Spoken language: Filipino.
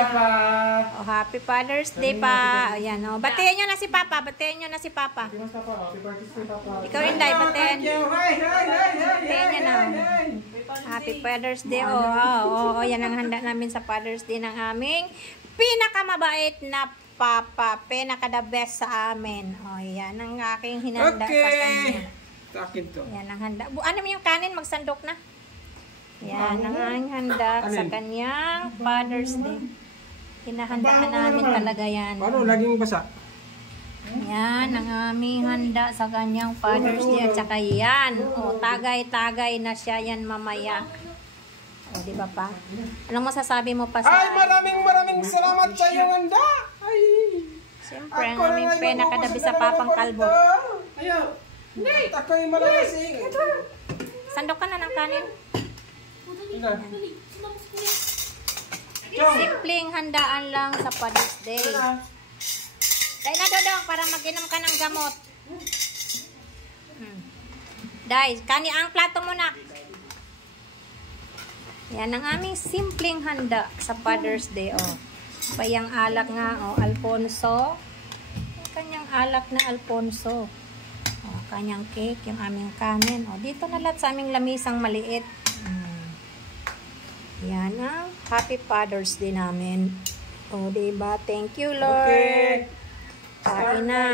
Papa. Oh, Happy Father's Day pa. Ayan, oh. Batiin nyo na si Papa. Batiin nyo na si Papa. Happy birthday, Papa. Ikaw rin, Day. Batiin. Hi. Batiin nyo na. Happy Father's Day. Oh, yan ang handa namin sa Father's Day ng aming pinakamabait na Papa. Pinaka-the best sa amin. Oh, yan ang aking hinanda sa kanya. Sa akin to. Yan ang handa. Ano mo yung kanin? Magsandok na. Yan ang aking handa sa kanyang Father's Day. Hinahandaan namin talaga yan. Paano? Laging basa? Yan ang aming handa sa kanyang Father's Day. At saka yan. O, tagay-tagay na siya yan mamaya. O, di ba pa? Anong masasabi mo pa sa... Ay, maraming salamat sa iyong handa. Ay. Siyempre, ang aming pinakadabi sa Papang Kalbo. Ayaw. Ako'y malalasing. Sandok ka na ng kanin. Chong. Simpleng handaan lang sa Father's Day. Dahil na dodong para mag-inom ka ng gamot. Dahil, ang plato mo na. Yan ang aming simpleng handa sa Father's Day. Oh. Payang alak nga, oh, Alfonso. Yung kanyang alak na Alfonso. Oh, kanyang cake, yung aming kanin. Oh, dito na lahat sa aming lamisang maliit. Yan ang Happy Father's Day namin. O, diba? Thank you, Lord. Okay. Kain na.